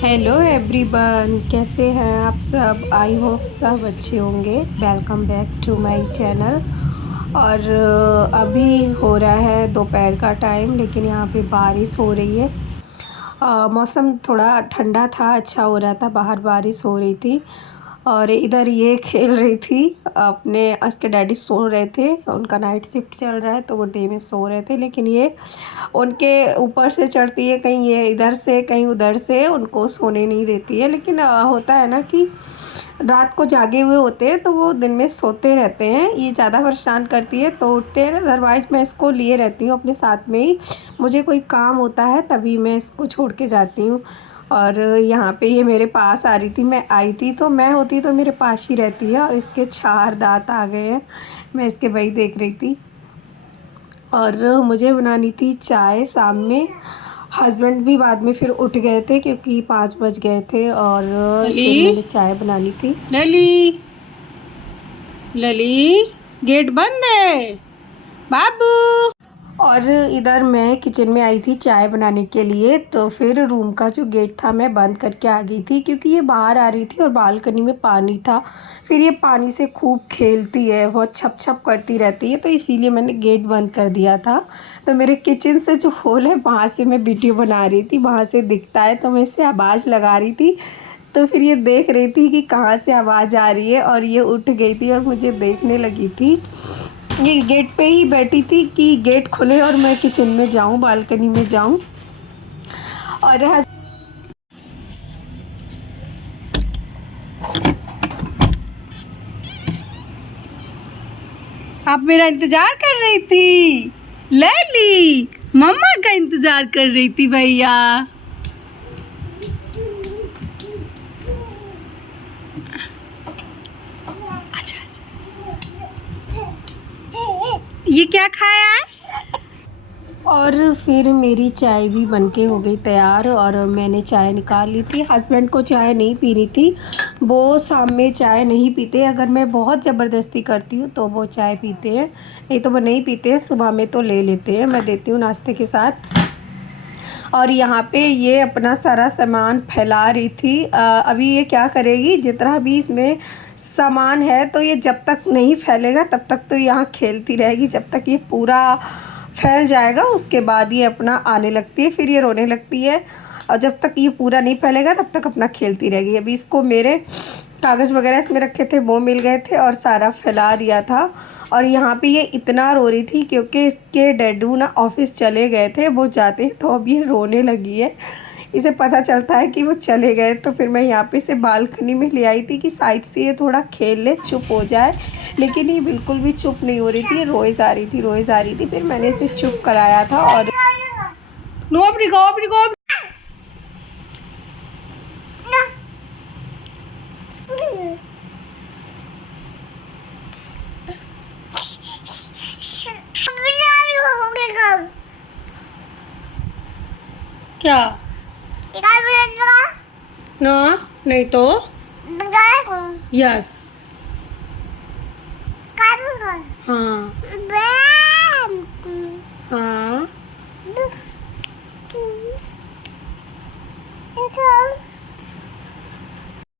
Hello everyone, कैसे हैं आप सब। आई होप सब अच्छे होंगे। Welcome back to my channel. और अभी हो रहा है दोपहर का टाइम, लेकिन यहाँ पे बारिश हो रही है। मौसम थोड़ा ठंडा था, अच्छा हो रहा था, बाहर बारिश हो रही थी। और इधर ये खेल रही थी अपने। उसके डैडी सो रहे थे, उनका नाइट शिफ्ट चल रहा है तो वो डे में सो रहे थे, लेकिन ये उनके ऊपर से चढ़ती है, कहीं ये इधर से कहीं उधर से, उनको सोने नहीं देती है। लेकिन होता है ना कि रात को जागे हुए होते हैं तो वो दिन में सोते रहते हैं। ये ज़्यादा परेशान करती है तो उठते हैं, अदरवाइज़ मैं इसको लिए रहती हूँ अपने साथ में ही। मुझे कोई काम होता है तभी मैं इसको छोड़ के जाती हूँ। और यहाँ पे ये मेरे पास आ रही थी, मैं आई थी तो मैं होती तो मेरे पास ही रहती है। और इसके 4 दांत आ गए हैं। मैं इसके वही देख रही थी। और मुझे बनानी थी चाय शाम में। हस्बैंड भी बाद में फिर उठ गए थे क्योंकि 5 बज गए थे। और फिर लली मैंने चाय बनानी थी। लली लली, गेट बंद है बाबू। और इधर मैं किचन में आई थी चाय बनाने के लिए, तो फिर रूम का जो गेट था मैं बंद करके आ गई थी क्योंकि ये बाहर आ रही थी और बालकनी में पानी था। फिर ये पानी से खूब खेलती है, बहुत छप छप करती रहती है, तो इसीलिए मैंने गेट बंद कर दिया था। तो मेरे किचन से जो होल है वहाँ से मैं वीडियो बना रही थी, वहाँ से दिखता है, तो मैं इससे आवाज़ लगा रही थी। तो फिर ये देख रही थी कि कहाँ से आवाज़ आ रही है, और ये उठ गई थी और मुझे देखने लगी थी। ये गेट पे ही बैठी थी कि गेट खुले और मैं किचन में जाऊं, बालकनी में जाऊं। और आप मेरा इंतजार कर रही थी लली, मम्मा का इंतजार कर रही थी भैया। अच्छा अच्छा, ये क्या खाया है? और फिर मेरी चाय भी बनके हो गई तैयार, और मैंने चाय निकाल ली थी। हस्बैंड को चाय नहीं पीनी थी, वो शाम में चाय नहीं पीते। अगर मैं बहुत ज़बरदस्ती करती हूँ तो वो चाय पीते हैं, नहीं तो वो नहीं पीते। सुबह में तो ले लेते हैं, मैं देती हूँ नाश्ते के साथ। और यहाँ पे ये अपना सारा सामान फैला रही थी। अभी ये क्या करेगी, जितना भी इसमें सामान है तो ये जब तक नहीं फैलेगा तब तक तो यहाँ खेलती रहेगी। जब तक ये पूरा फैल जाएगा उसके बाद ये अपना आने लगती है, फिर ये रोने लगती है। और जब तक ये पूरा नहीं फैलेगा तब तक अपना खेलती रहेगी। अभी इसको मेरे कागज़ वगैरह इसमें रखे थे वो मिल गए थे और सारा फैला दिया था। और यहाँ पे ये इतना रो रही थी क्योंकि इसके डैडू ना ऑफिस चले गए थे, वो जाते तो अब ये रोने लगी है। इसे पता चलता है कि वो चले गए, तो फिर मैं यहाँ पे इसे बालकनी में ले आई थी कि साइड से ये थोड़ा खेल ले, चुप हो जाए। लेकिन ये बिल्कुल भी चुप नहीं हो रही थी, ये रोए जा रही थी, रोए जा रही थी। फिर मैंने इसे चुप कराया था। और नो अपनी गो अपनी गो। क्या ना, नहीं तो यस। हाँ हाँ,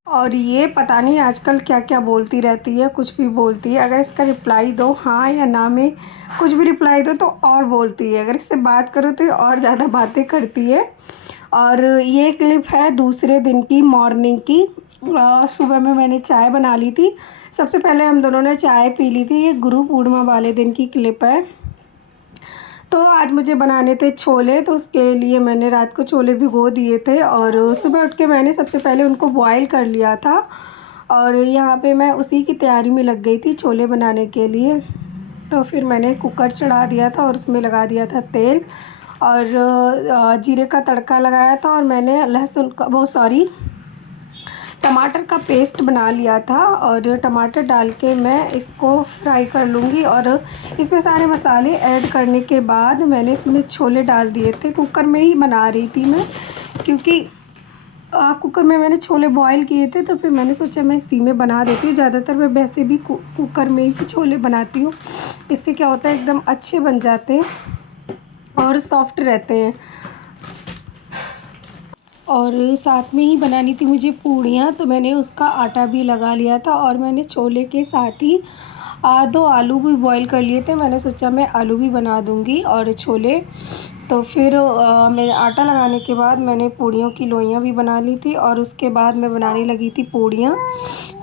और ये पता नहीं आजकल क्या क्या बोलती रहती है, कुछ भी बोलती है। अगर इसका रिप्लाई दो हाँ या ना में, कुछ भी रिप्लाई दो तो और बोलती है। अगर इससे बात करो तो ये और ज़्यादा बातें करती है। और ये क्लिप है दूसरे दिन की, मॉर्निंग की। सुबह में मैंने चाय बना ली थी। सबसे पहले हम दोनों ने चाय पी ली थी। ये गुरु पूर्णिमा वाले दिन की क्लिप है। तो आज मुझे बनाने थे छोले, तो उसके लिए मैंने रात को छोले भिगो दिए थे और सुबह उठ के मैंने सबसे पहले उनको बॉईल कर लिया था। और यहाँ पे मैं उसी की तैयारी में लग गई थी छोले बनाने के लिए। तो फिर मैंने कुकर चढ़ा दिया था और उसमें लगा दिया था तेल, और जीरे का तड़का लगाया था। और मैंने लहसुन का, वो सॉरी, टमाटर का पेस्ट बना लिया था। और टमाटर डाल के मैं इसको फ्राई कर लूँगी। और इसमें सारे मसाले ऐड करने के बाद मैंने इसमें छोले डाल दिए थे। कुकर में ही बना रही थी मैं, क्योंकि कुकर में मैंने छोले बॉईल किए थे, तो फिर मैंने सोचा मैं इसी में बना देती हूँ। ज़्यादातर मैं वैसे भी कुकर में ही छोले बनाती हूँ। इससे क्या होता है, एकदम अच्छे बन जाते हैं और सॉफ्ट रहते हैं। और साथ में ही बनानी थी मुझे पूड़ियाँ, तो मैंने उसका आटा भी लगा लिया था और मैंने छोले के साथ ही 2 आलू भी बॉईल कर लिए थे। मैंने सोचा मैं आलू भी बना दूँगी और छोले। तो फिर मैं आटा लगाने के बाद मैंने पूड़ियों की लोइयाँ भी बना ली थी और उसके बाद मैं बनाने लगी थी पूड़ियाँ।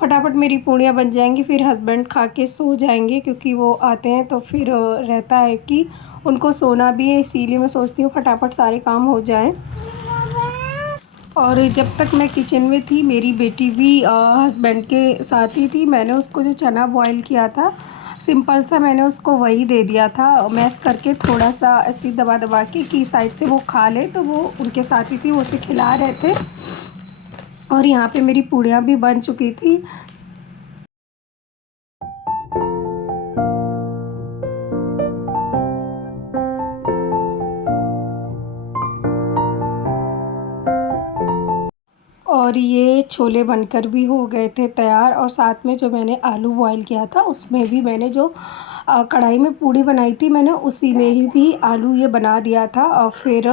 फटाफट मेरी पूड़ियाँ बन जाएंगी, फिर हस्बैंड खा के सो जाएंगे क्योंकि वो आते हैं तो फिर रहता है कि उनको सोना भी है, इसीलिए मैं सोचती हूँ फटाफट सारे काम हो जाएं। और जब तक मैं किचन में थी मेरी बेटी भी हस्बैंड के साथ ही थी। मैंने उसको जो चना बॉईल किया था सिंपल सा, मैंने उसको वही दे दिया था मैश करके, थोड़ा सा ऐसी दबा दबा के कि साइड से वो खा ले। तो वो उनके साथ ही थी, वो उसे खिला रहे थे। और यहाँ पे मेरी पूड़ियाँ भी बन चुकी थी। और ये छोले बनकर भी हो गए थे तैयार। और साथ में जो मैंने आलू बॉईल किया था उसमें भी मैंने जो कढ़ाई में पूड़ी बनाई थी मैंने उसी में ही भी आलू ये बना दिया था और फिर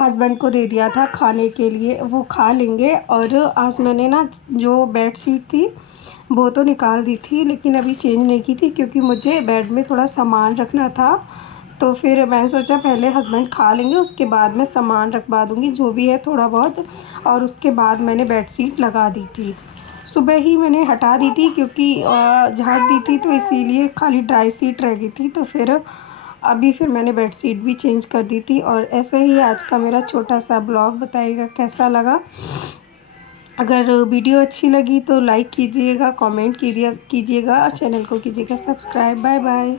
हस्बैंड को दे दिया था खाने के लिए, वो खा लेंगे। और आज मैंने ना जो बेडशीट थी वो तो निकाल दी थी लेकिन अभी चेंज नहीं की थी क्योंकि मुझे बेड में थोड़ा सामान रखना था। तो फिर मैंने सोचा पहले हस्बैंड खा लेंगे उसके बाद मैं सामान रखवा दूँगी जो भी है थोड़ा बहुत। और उसके बाद मैंने बेडशीट लगा दी थी, सुबह ही मैंने हटा दी थी क्योंकि झाड़ दी थी तो इसीलिए खाली ड्राई शीट रह गई थी। तो फिर अभी फिर मैंने बेडशीट भी चेंज कर दी थी। और ऐसे ही आज का मेरा छोटा सा ब्लॉग, बताइएगा कैसा लगा। अगर वीडियो अच्छी लगी तो लाइक कीजिएगा, कमेंट कीजिएगा, चैनल को कीजिएगा सब्सक्राइब। Bye bye.